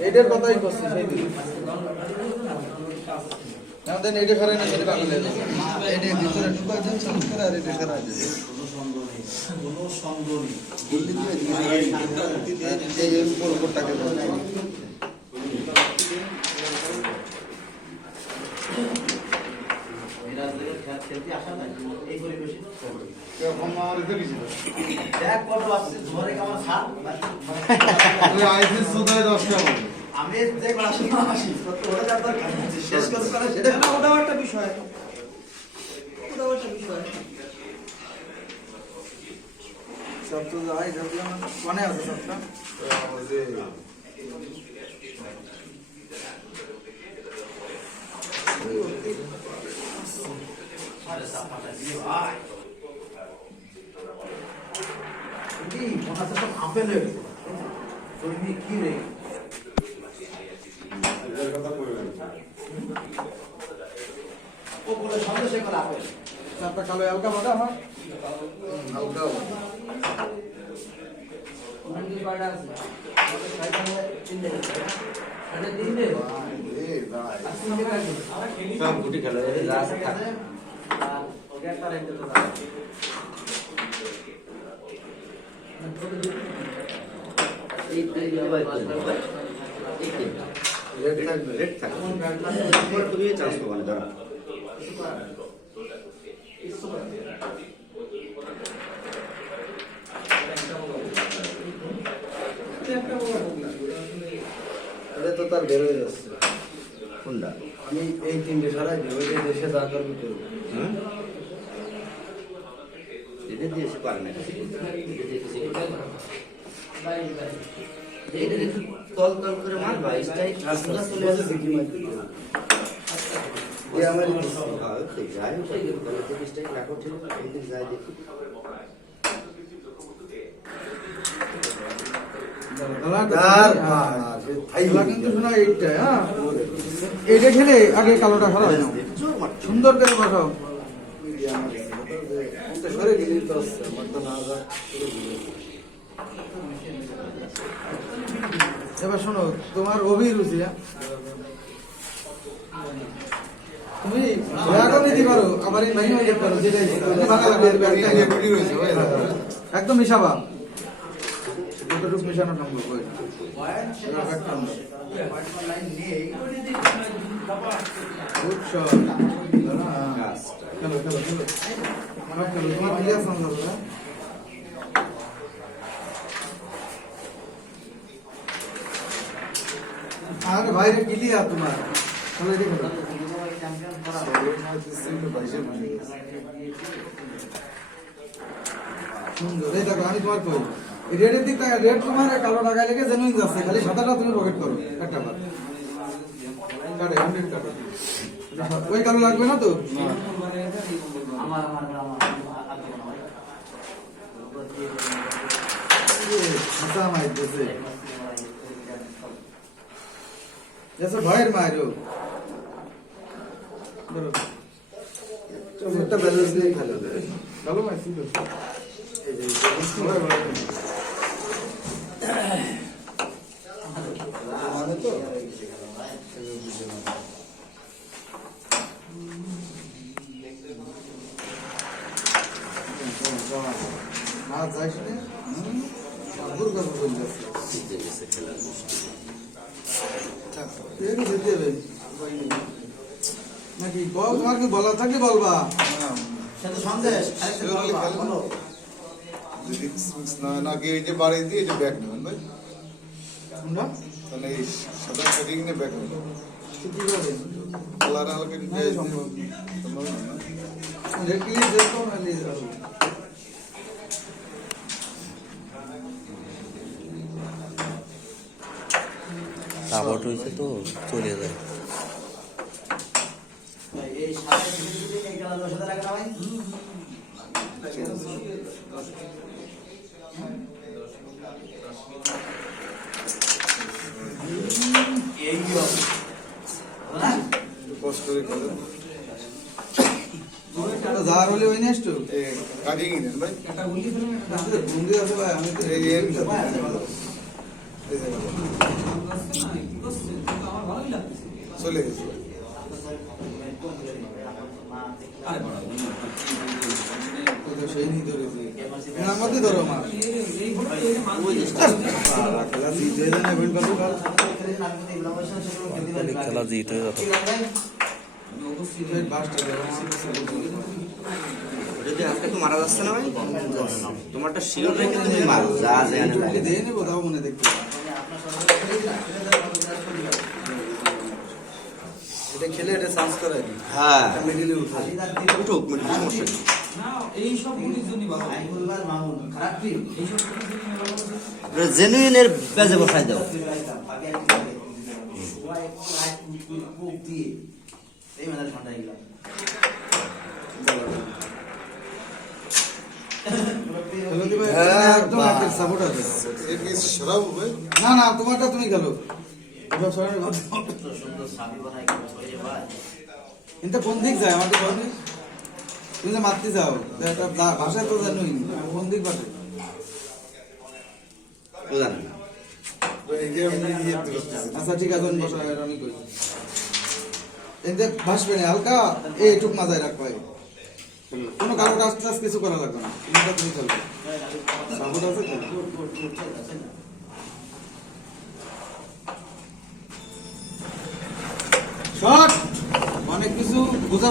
এইটার কথাই করছি সেই আমাদের এইটা ফেরাই না সেটা পাগল হয়ে যাবে এইটা ভিতরে ঢুকাই দেন চালু করে আর এইটা ফেরাই দেবে কোনো সন্দেহ নেই এই উপরটাকে সব তো যাই মানে আছে সবটা কালো হালকা বাটা আমার হালকা তো তার বের হয়ে যাচ্ছে কোনটা আমি এই তিনটে সারাই ওই দেশে যা করবো করবো এটা দিয়েছে পারে না তল তল করে মারবা স্ট্রাইক রাস্তা চলে আসে সিটি মারতে এই আমার যাই স্ট্রাইক রাখো ঠিক আছে যাই দেখি এইটা খেলে আগে কালোটা খারাপ সুন্দর করে বসাও এবার শোনো তোমার অভিরুচি তুমি দিতে পারো আবার এই নাই হয়ে পারো যেটা একদম মিশাবা যতটুকু মিশানো সম্ভব আরে ভাইরে ক্লিয়া তোমার সুন্দর এই দেখো আমি তোমার কই রেডের দিক থেকে রেড তোমার কালো টাকা লেগে জেনুইন যাচ্ছে খালি সাদাটা তুমি পকেট করো একটা বার কাটে 100 কাটে ওই কালো লাগবে না তো আমার হাসা মাইতেছে जैसे भाई मारो ধরো একটা ব্যালেন্স দিয়ে খেলো চলো মাই সিধা এই যে মানে তো না যাইস না সাবুর কথা বল যাচ্ছে সিধে গেছে খেলা নাকি তোমার কি বলা থাকলে বলবা নাকি এই যে বাড়ি দিয়ে এটা ব্যাগ নেবেন ভাই তাহলে এই সাদা কাটিং নিয়ে ব্যাগ নেবেন কাপড় হয়েছে তো চলে যায় কষ্ট করে তো যার হলে ওই নেষ্ট কাটিয়ে কিনেন ভাই বন্দি আছে ভাই আমি তো এই এই চলে গেছে তো সেই নিয়ে ধরেছি এর মধ্যে ধরো মা খেলা জিত হয়ে যায় না এখন কত কাল খেলা জিত হয়ে যেত বাসটা দেবো যদি আজকে তো মারা যাচ্ছে না ভাই তোমারটা শিওর রেখে তুমি মার যা যায় না একটু দিয়ে নেবো তাও মনে দেখতে এটা খেলে এটা চান্স করে হ্যাঁ মিডিলে উঠে উঠুক মানে সমস্যা নেই জেনুইনের বেজে বসাই দাও একদম সাপোর্ট আছে এর কি সরাব ভাই না না তোমারটা তুমি খেলো কিন্তু কোন দিক যায় আমাকে বলবি তুমি তো মারতে যাও ভাষায় তো জানোই কোন দিক পাঠে বুঝলেন এই যে আমি ইয়ে করতেছি আচ্ছা ঠিক আছে বসা রানি করি এতে ভাসবে না হালকা এইটুক মাথায় রাখ ভাই কোনো কারো আস্তে আস্তে কিছু করা লাগবে না তুমিটা তুমি চলবে সাপোর্ট আছে শট অনেক কিছু বোঝা